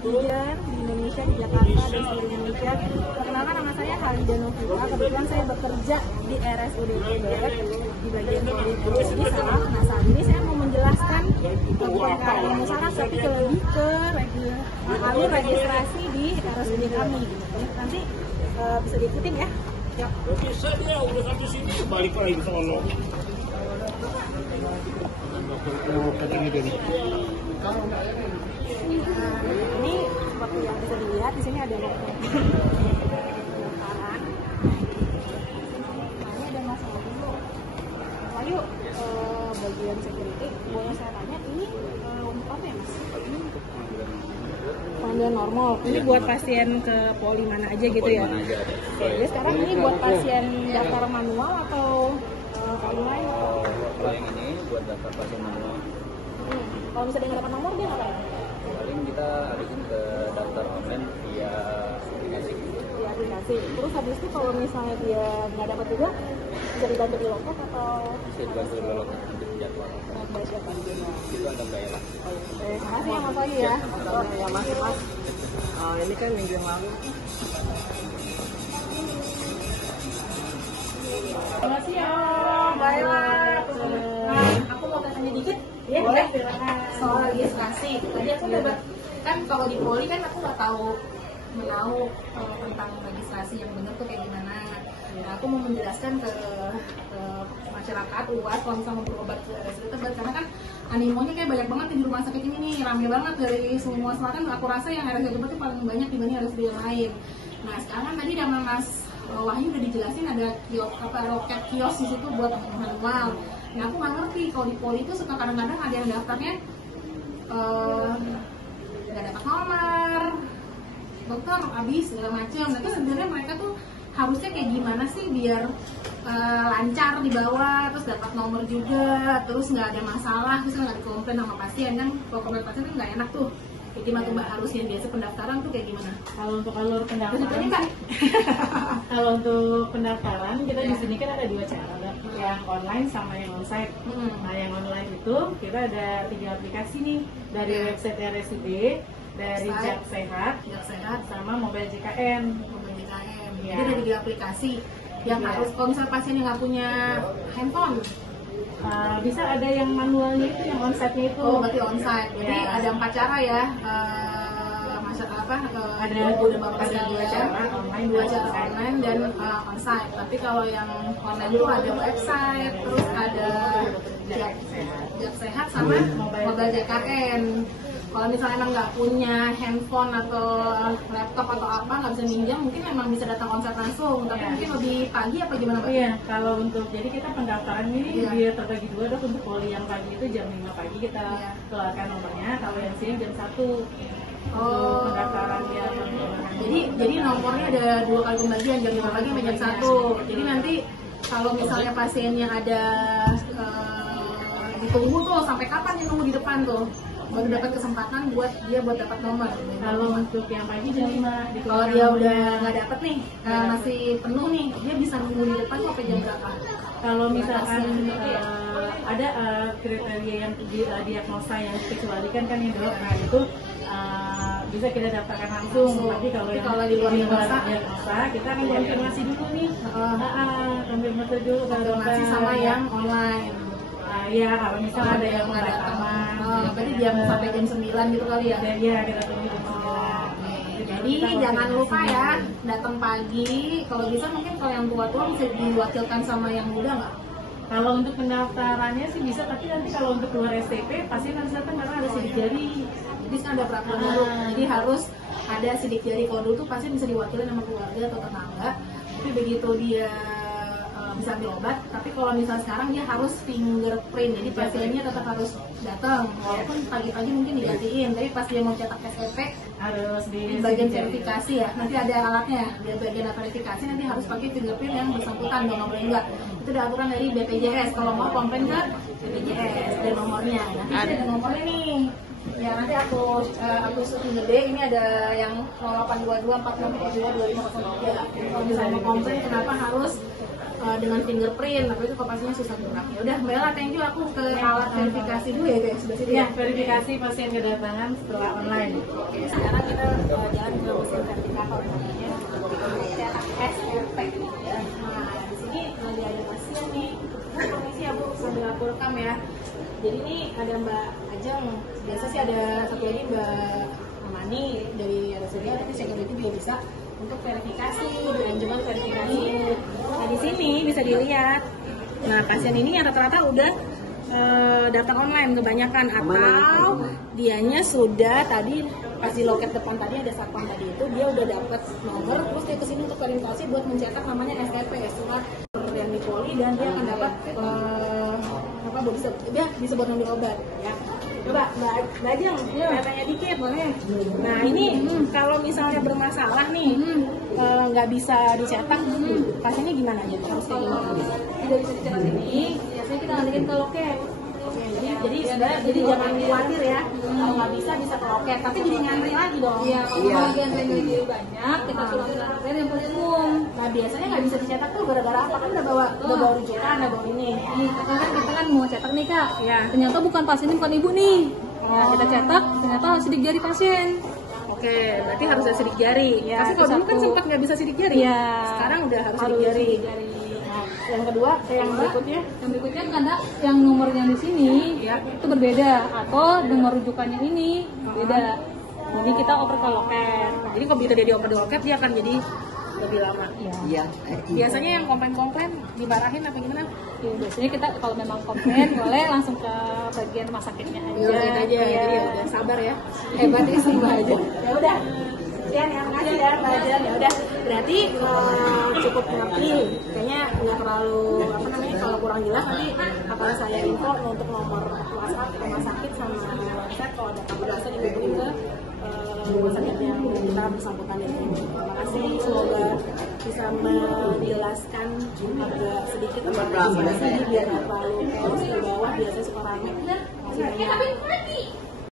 netizen di Indonesia, di Jakarta, dan seluruh Indonesia. Perkenalkan, nama saya Halida Novita. Kebetulan saya bekerja di RSUD Tebet di bagian koordinasi di sana. Nah, saat ini saya mau menjelaskan bukan ke arah ilmu saraf, tapi lebih ke alur registrasi di RSUD kami. Nanti bisa diikutin ya. Bisa dia udah sampai sini balik lagi ke sono. Ini seperti yang bisa dilihat di sini ada pendaftaran. Ini ada masalah dulu. Lalu bagian security, boleh saya tanya ini untuk apa ya Mas? Ini panggilan normal. Ini buat pasien ke poli mana aja gitu ya? Jadi sekarang ini buat pasien daftar manual atau online? Paling ini buat daftar pasien manual. Kalau misalnya nggak dapat nomor dia ngapain? Paling kita harisin ke daftar online via aplikasi. Di aplikasi. Terus habis itu kalau misalnya dia nggak dapat juga bisa dibantu di loket atau? Bisa dibantu di loket nanti jadwal. Baik siapa? Itu ada bayar. Terima kasih ya Mas Wahyu ya. Ya Mas. Ini kan minggu yang lalu. Selamat siang, baiklah. Aku mau tanya dikit, ya boleh? Soal registrasi. Tadi aku dapat kan kalau di poli kan aku nggak tahu tentang registrasi yang benar tuh kayak gimana. Nah, aku mau menjelaskan ke masyarakat luas kalau misalnya mau berobat ke RSUD Tebet, karena kan animonya kayak banyak banget di rumah sakit ini nih, rame banget dari semua selatan. Aku rasa yang RSUD Tebet itu paling banyak dibanding RSUD yang lain. Nah sekarang tadi sama Mas Wahyu udah dijelasin ada loket kios di situ buat manual. Nah aku nggak ngerti kalau di poli itu suka kadang-kadang ada yang daftarnya nggak dapat nomor, dokter habis segala macam. Nah itu sebenarnya mereka tuh harusnya kayak gimana sih biar lancar dibawa, terus dapat nomor juga, terus nggak ada masalah, terus nggak dikomplain sama pasien kan? Kalau komplain pasien kan nggak enak tuh. Kayak gimana tuh Mbak, harusnya biasa pendaftaran tuh kayak gimana? Kalau untuk alur pendaftaran, kalau untuk pendaftaran kita di sini kan ada dua cara, yang online sama yang onsite. Nah yang online itu kita ada 3 aplikasi nih, dari website RSUD, dari Jak Sehat, sama Mobile JKN. Ya. Jadi ada 3 aplikasi yang harus konsul pasien yang nggak punya handphone. Bisa ada yang manualnya itu, yang onsite-nya itu. Oh, berarti onsite. Jadi ada 4 cara ya. Ada 2 cara online dan onsite. Tapi kalau yang online itu ada website, terus ada Jak Sehat sama Mobile JKN. Kalau misalnya emang nggak punya handphone atau laptop atau apa, nggak bisa minjam, mungkin emang bisa datang onsite langsung. Tapi mungkin lebih pagi apa gimana Pak? Iya, kalau untuk, jadi kita pendaftaran ini dia terbagi dua, dok. Untuk poli yang pagi itu jam 5 pagi kita keluarkan nomornya, kalau yang siang jam 1. Oh, pendaftaran ya. Jadi nomornya ada 2 kali pembagian, jam 5 pagi sampai jam 1. Jadi nanti kalau misalnya pasiennya ada ditunggu tuh, sampai kapan dia nunggu di depan tuh? Baru dapat kesempatan buat dapat nomor. Kalau untuk yang pagi jam 5. Kalau dia udah nggak dapat nih, masih penuh nih, dia bisa nunggu di depan sampai jam berapa? Kalau misalkan ada kriteria yang diagnosa yang dikecualikan kan ya dok, nah itu bisa kita daftarkan langsung. Tapi kalau di luar diagnosa kita akan konfirmasi dulu nih, konfirmasi dulu sama yang online. Iya, kalau misalnya ada yang nggak datang, berarti jam sampai jam 9 gitu kali ya? Iya, kita tunggu jam 9. Jadi jangan lupa ya, datang pagi. Kalau bisa mungkin kalau yang tua-tua bisa diwakilkan sama yang muda nggak? Kalau untuk pendaftarannya sih bisa, tapi nanti kalau untuk keluar STP pasti harus datang karena ada sidik jari. Jadi kan ada peraturan dulu, jadi harus ada sidik jari. Kalau dulu tuh pasti bisa diwakilin sama keluarga atau tetangga. Tapi begitu dia bisa ambil obat, tapi kalau misalnya sekarang dia harus fingerprint, jadi pasiennya tetap harus datang, walaupun pagi-pagi mungkin digantiin, tapi pas dia mau cetak SPP harus di bagian verifikasi ya, nanti ada alatnya, di bagian verifikasi nanti harus pakai fingerprint yang bersangkutan, nggak boleh enggak. Itu udah aturan dari BPJS, kalau mau komplain ke BPJS ada nomornya, nanti ada nomornya nih. Ya nanti aku syuting gede, ini ada yang 0822 4642 2503. Kalau misalnya mau komplain kenapa harus dengan fingerprint, tapi itu pastinya susah gerak. Ya udah, Mbak Ella, thank you. Aku ke alat verifikasi dulu ya guys, sudah sini. Ya, verifikasi pasien kedatangan setelah online. Oke, sekarang kita jalan ke mesin verifikator namanya cetak SRP. Nah, di sini lagi ada pasien nih. Bu, permisi ya Bu, sambil aku rekam ya. Jadi ini ada Mbak Ajeng, biasa sih ada satu lagi Mbak Amani dari RSUD, nanti security dia bisa untuk verifikasi, anjuran verifikasi. Nah di sini bisa dilihat, nah pasien ini yang rata-rata udah datang online kebanyakan, atau dianya sudah tadi pas di loket depan tadi ada satpam tadi itu dia udah dapat nomor, terus dia kesini untuk verifikasi buat mencetak namanya STP, surat pemberian di poli, dan dia akan dapat bisa buat ngambil obat ya. Coba Mbak Ajeng, tanya dikit boleh. Nah ini kalau misalnya bermasalah nih, nggak bisa dicetak, pasiennya gimana aja? Harus kayak gimana? Tidak bisa dicetak ini, biasanya kita ngalihin ke loket. Jadi jangan khawatir ya, kalau nggak bisa ke loket, tapi jadi ngantri lagi dong. Iya, kalau bagian lagi banyak, kita suruh ngantri yang paling umum. Nah biasanya nggak bisa dicetak tuh gara-gara apa? Kan udah bawa rujukan, udah bawa ini. Kita kan mau cetak nih Kak, ya. Ternyata bukan pasiennya, bukan ibu nih. Nah, kita cetak, ternyata sidik jari pasien. Oke, berarti harus ada sidik jari. Ya, tapi kalau dulu kan sempat nggak bisa sidik jari. Ya. Sekarang udah harus sidik jari. Nah, yang kedua, yang berikutnya karena yang nomornya di sini ya itu berbeda, atau nomor rujukannya ini beda. Jadi kita oper ke loket. Jadi kalau kita dioper di loket dia akan jadi lebih lama. Iya. Biasanya yang komplain dimarahin apa gimana? Ya, biasanya kita kalau memang komplain boleh langsung ke bagian rumah sakitnya aja. Jadi ya udah sabar ya. Hebat ya sih Mbak Ajeng. Ya udah. Sekian ya, makasih ya Mbak Ajeng. Ya udah. Berarti cukup ngerti. Kayaknya nggak terlalu kalau kurang jelas nanti akan saya info untuk nomor WhatsApp rumah sakit sama website, kalau ada kabar bisa dihubungin ke rumah sakit yang kita bersangkutan ini. Terima kasih, semoga bisa menjelaskan agak sedikit tentang sini biar nggak terlalu chaos di bawah, biasanya suka rame. Masih banyak